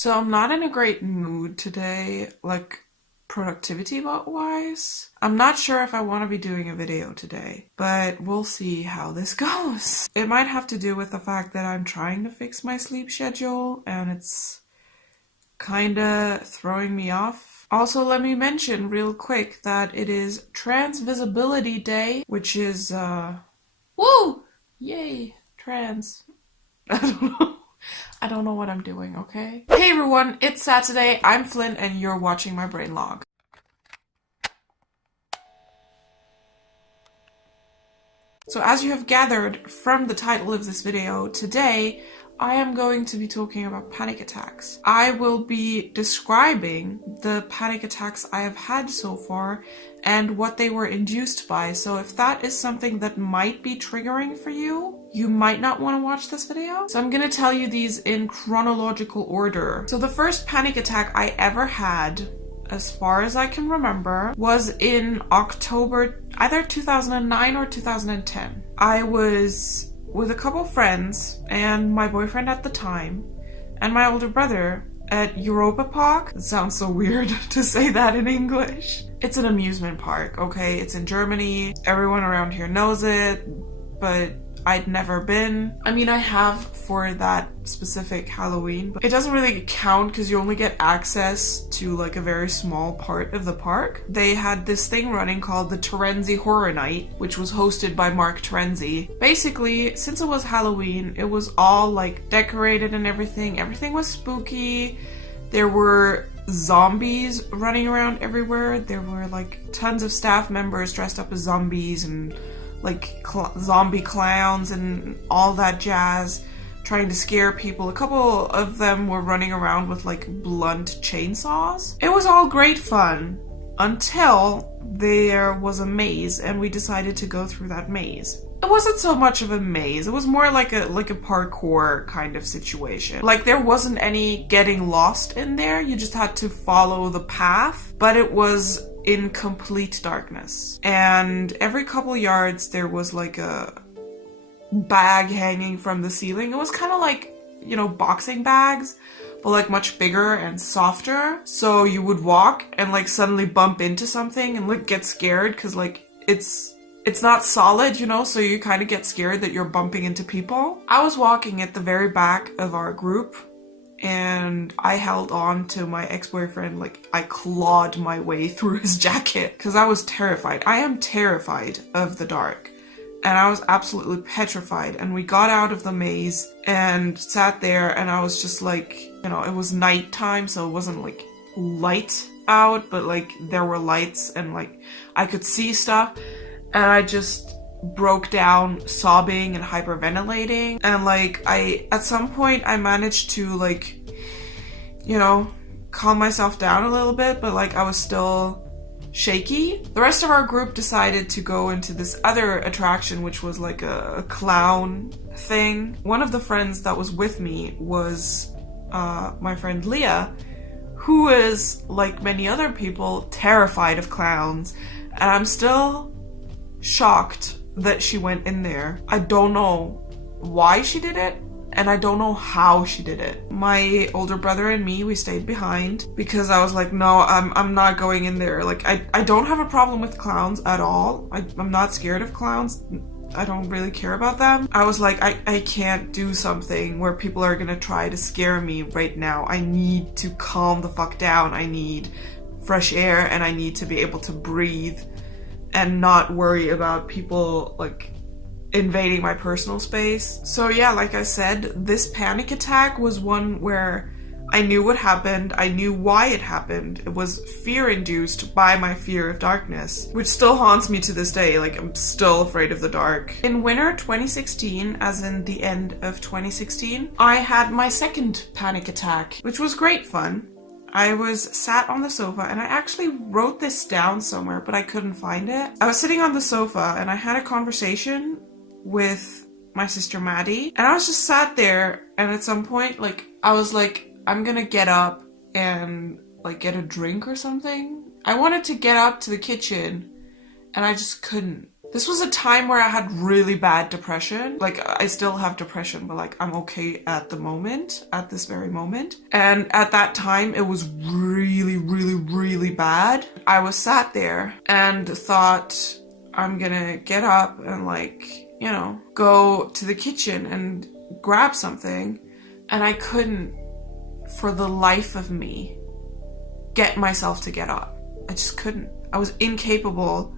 So I'm not in a great mood today, like productivity wise. I'm not sure if I want to be doing a video today, but we'll see how this goes. It might have to do with the fact that I'm trying to fix my sleep schedule and it's kinda throwing me off. Also, let me mention real quick that it is Trans Visibility Day, which is, woo! Yay, trans. I don't know. I don't know what I'm doing, okay? Hey everyone, it's Saturday, I'm Flynn, and you're watching my BrainLog. So as you have gathered from the title of this video, today I am going to be talking about panic attacks. I will be describing the panic attacks I have had so far and what they were induced by. So if that is something that might be triggering for you, you might not want to watch this video. So I'm going to tell you these in chronological order. So the first panic attack I ever had, as far as I can remember, was in October, either 2009 or 2010. I was with a couple friends and my boyfriend at the time and my older brother at Europa Park. It sounds so weird to say that in English. It's an amusement park, okay? It's in Germany. Everyone around here knows it, but I'd never been. I mean, I have for that specific Halloween, but it doesn't really count because you only get access to like a very small part of the park. They had this thing running called the Terenzi Horror Night, which was hosted by Mark Terenzi. Basically, since it was Halloween, it was all like decorated and everything. Everything was spooky. There were zombies running around everywhere. There were like tons of staff members dressed up as zombies and like zombie clowns and all that jazz, trying to scare people. A couple of them were running around with like blunt chainsaws. It was all great fun until there was a maze and we decided to go through that maze. It wasn't so much of a maze, it was more like a parkour kind of situation. Like there wasn't any getting lost in there, you just had to follow the path, but it was in complete darkness. And every couple yards there was like a bag hanging from the ceiling. It was kind of like, you know, boxing bags, but like much bigger and softer. So you would walk and like suddenly bump into something and like get scared because like it's not solid, you know, so you kind of get scared that you're bumping into people. I was walking at the very back of our group and I held on to my ex-boyfriend, like I clawed my way through his jacket because I was terrified. I am terrified of the dark and I was absolutely petrified. And we got out of the maze and sat there and I was just like, you know, it was nighttime, so it wasn't like light out, but like there were lights and like I could see stuff. And I just broke down sobbing and hyperventilating. And like at some point I managed to like, you know, calm myself down a little bit, but like I was still shaky. The rest of our group decided to go into this other attraction, which was like a clown thing. One of the friends that was with me was my friend Leah, who is, like many other people, terrified of clowns. And I'm still shocked that she went in there. I don't know why she did it, and I don't know how she did it. My older brother and me, we stayed behind because I was like, no, I'm not going in there. Like, I don't have a problem with clowns at all. I'm not scared of clowns. I don't really care about them. I was like, I can't do something where people are gonna try to scare me right now. I need to calm the fuck down. I need fresh air and I need to be able to breathe and not worry about people like invading my personal space. So yeah, like I said, this panic attack was one where I knew what happened, I knew why it happened. It was fear-induced by my fear of darkness, which still haunts me to this day. Like, I'm still afraid of the dark. In winter 2016, as in the end of 2016, I had my second panic attack, which was great fun. I was sat on the sofa and I actually wrote this down somewhere, but I couldn't find it. I was sitting on the sofa and I had a conversation with my sister Maddie, and I was just sat there, and at some point, like, I was like, I'm gonna get up and like get a drink or something. I wanted to get up to the kitchen and I just couldn't. This was a time where I had really bad depression. Like, I still have depression, but like, I'm okay at the moment, at this very moment. And at that time, it was really, really, really bad. I was sat there and thought, I'm gonna get up and like, you know, go to the kitchen and grab something. And I couldn't, for the life of me, get myself to get up. I just couldn't. I was incapable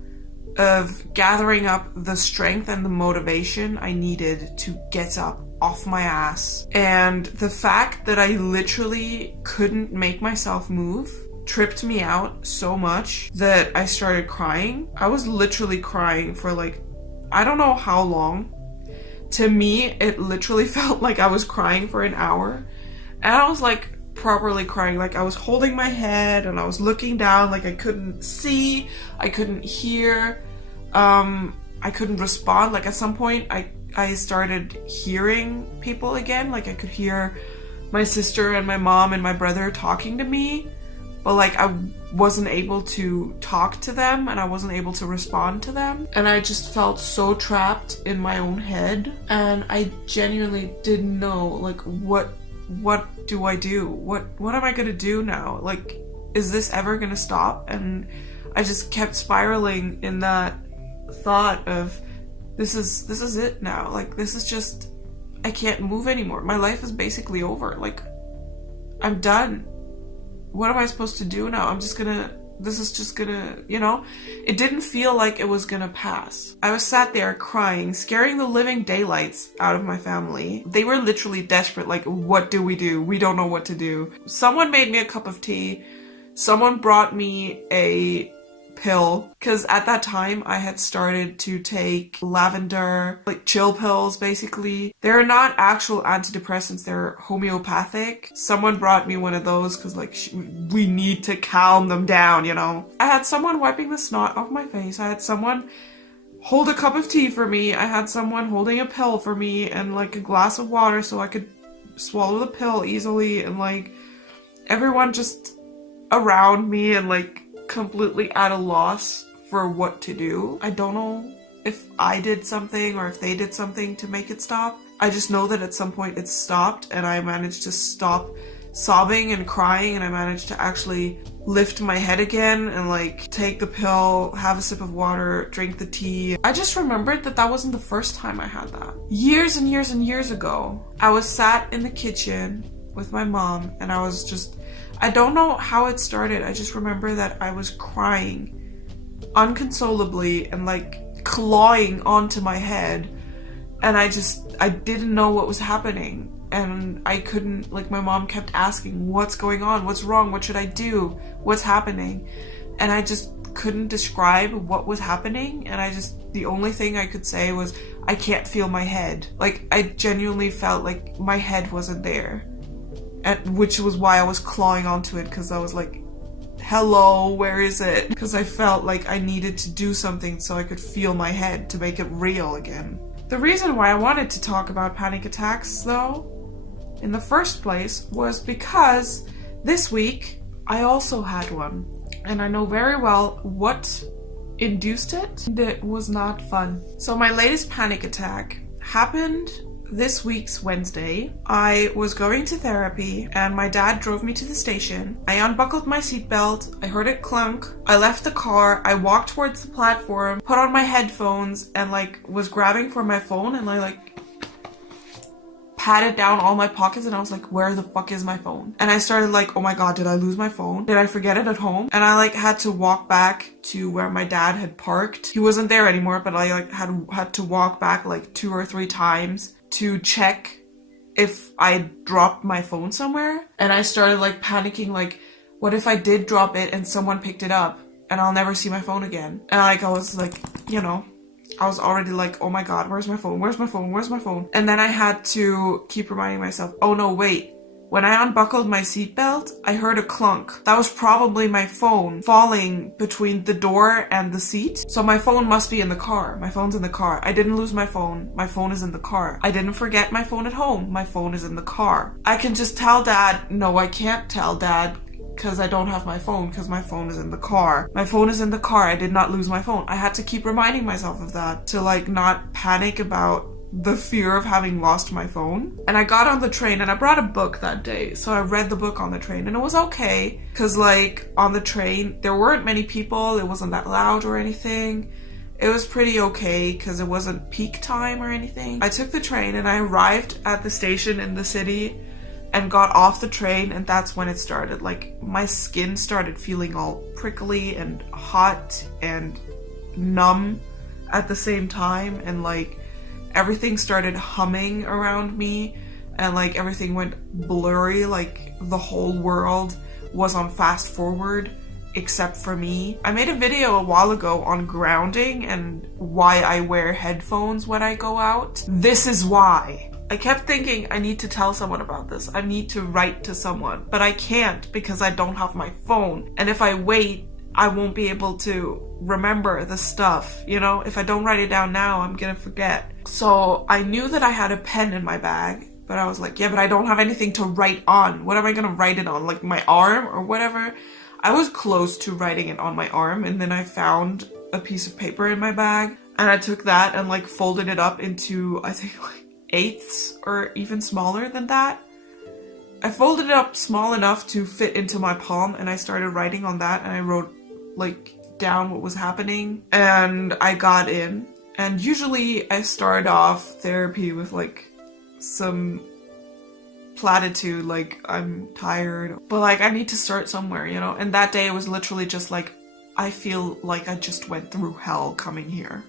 of gathering up the strength and the motivation I needed to get up off my ass. And the fact that I literally couldn't make myself move tripped me out so much that I started crying. I was literally crying for like, I don't know how long. To me, it literally felt like I was crying for an hour. And I was like properly crying. Like, I was holding my head and I was looking down, like I couldn't see, I couldn't hear, I couldn't respond. Like, at some point I started hearing people again. Like, I could hear my sister and my mom and my brother talking to me, but like I wasn't able to talk to them and I wasn't able to respond to them. And I just felt so trapped in my own head, and I genuinely didn't know, like, what do I do? What am I gonna do now? Like, is this ever gonna stop? And I just kept spiraling in that thought of, this is it now. Like, this is just, I can't move anymore. My life is basically over. Like, I'm done. What am I supposed to do now? This is just gonna, you know? It didn't feel like it was gonna pass. I was sat there crying, scaring the living daylights out of my family. They were literally desperate, like, what do? We don't know what to do. Someone made me a cup of tea. Someone brought me a pill, because at that time I had started to take lavender, like chill pills basically. They're not actual antidepressants, they're homeopathic. Someone brought me one of those because like we need to calm them down, you know. I had someone wiping the snot off my face. I had someone hold a cup of tea for me. I had someone holding a pill for me and like a glass of water so I could swallow the pill easily, and like everyone just around me and like completely at a loss for what to do. I don't know if I did something or if they did something to make it stop. I just know that at some point it stopped and I managed to stop sobbing and crying, and I managed to actually lift my head again and like take the pill, have a sip of water, drink the tea. I just remembered that wasn't the first time I had that. Years and years and years ago, I was sat in the kitchen with my mom and I don't know how it started. I just remember that I was crying unconsolably and like clawing onto my head, and I didn't know what was happening, and I couldn't, like, my mom kept asking, what's going on? What's wrong? What should I do? What's happening? And I just couldn't describe what was happening, and the only thing I could say was, I can't feel my head. Like, I genuinely felt like my head wasn't there. Which was why I was clawing onto it, because I was like, hello, where is it? Because I felt like I needed to do something so I could feel my head to make it real again. The reason why I wanted to talk about panic attacks, though, in the first place, was because this week I also had one. And I know very well what induced it. It was not fun. So my latest panic attack happened this week's Wednesday. I was going to therapy and my dad drove me to the station. I unbuckled my seatbelt, I heard it clunk, I left the car, I walked towards the platform, put on my headphones and like was grabbing for my phone, and I like patted down all my pockets and I was like, where the fuck is my phone? And I started like, oh my god, did I lose my phone? Did I forget it at home? And I like had to walk back to where my dad had parked. He wasn't there anymore, but I like had to walk back like 2 or 3 times to check if I dropped my phone somewhere. And I started like panicking, like, what if I did drop it and someone picked it up and I'll never see my phone again? And like I was like, you know, I was already like, oh my god, where's my phone? Where's my phone? Where's my phone? And then I had to keep reminding myself, oh no, wait. When I unbuckled my seatbelt, I heard a clunk. That was probably my phone falling between the door and the seat. So my phone must be in the car. My phone's in the car. I didn't lose my phone. My phone is in the car. I didn't forget my phone at home. My phone is in the car. I can just tell Dad, no, I can't tell Dad, because I don't have my phone, because my phone is in the car. My phone is in the car. I did not lose my phone. I had to keep reminding myself of that to like not panic about the fear of having lost my phone. And I got on the train and I brought a book that day. So I read the book on the train and it was okay. Cause like on the train, there weren't many people. It wasn't that loud or anything. It was pretty okay because it wasn't peak time or anything. I took the train and I arrived at the station in the city and got off the train, and that's when it started. Like my skin started feeling all prickly and hot and numb at the same time, and like everything started humming around me and like everything went blurry, like the whole world was on fast forward except for me. I made a video a while ago on grounding and why I wear headphones when I go out. This is why. I kept thinking I need to tell someone about this. I need to write to someone, but I can't because I don't have my phone. And if I wait, I won't be able to remember the stuff, you know? If I don't write it down now, I'm gonna forget. So I knew that I had a pen in my bag, but I was like, yeah, but I don't have anything to write on. What am I gonna write it on? Like my arm or whatever? I was close to writing it on my arm, and then I found a piece of paper in my bag and I took that and like folded it up into, I think like eighths or even smaller than that. I folded it up small enough to fit into my palm and I started writing on that, and I wrote like down what was happening, and I got in. And usually I start off therapy with like some platitude, like I'm tired, but like I need to start somewhere, you know? And that day it was literally just like, I feel like I just went through hell coming here.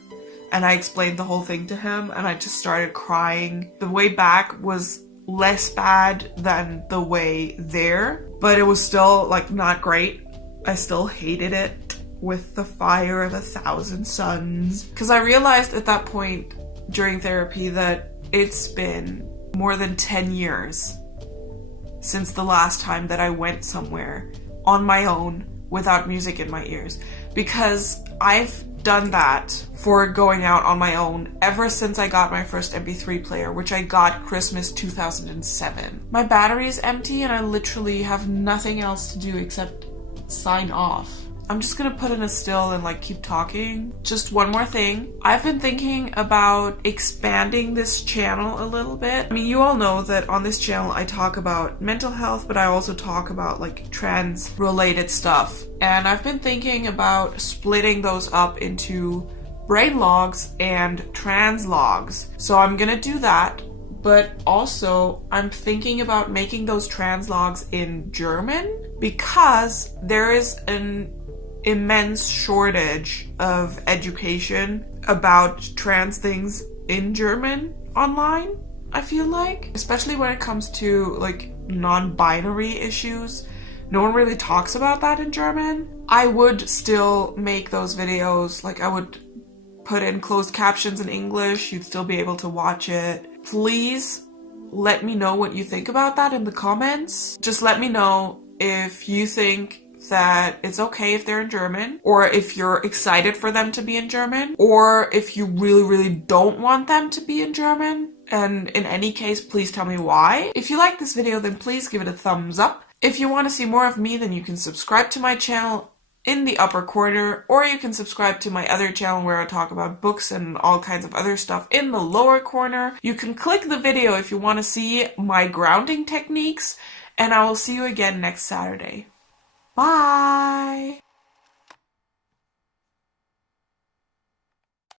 And I explained the whole thing to him and I just started crying. The way back was less bad than the way there, but it was still like not great. I still hated it with the fire of 1,000 suns. Because I realized at that point during therapy that it's been more than 10 years since the last time that I went somewhere on my own without music in my ears. Because I've done that for going out on my own ever since I got my first MP3 player, which I got Christmas 2007. My battery is empty and I literally have nothing else to do except sign off. I'm just gonna put in a still and like keep talking. Just one more thing. I've been thinking about expanding this channel a little bit. I mean, you all know that on this channel I talk about mental health, but I also talk about like trans related stuff. And I've been thinking about splitting those up into BrainLogs and trans logs. So I'm gonna do that. But also I'm thinking about making those trans logs in German because there is an immense shortage of education about trans things in German online, I feel like. Especially when it comes to like non-binary issues. No one really talks about that in German. I would still make those videos, like I would put in closed captions in English, you'd still be able to watch it. Please let me know what you think about that in the comments. Just let me know if you think that it's okay if they're in German, or if you're excited for them to be in German, or if you really don't want them to be in German. And in any case, please tell me why. If you like this video, then please give it a thumbs up. If you want to see more of me, then you can subscribe to my channel in the upper corner, or you can subscribe to my other channel where I talk about books and all kinds of other stuff in the lower corner. You can click the video if you want to see my grounding techniques, and I will see you again next Saturday. Bye!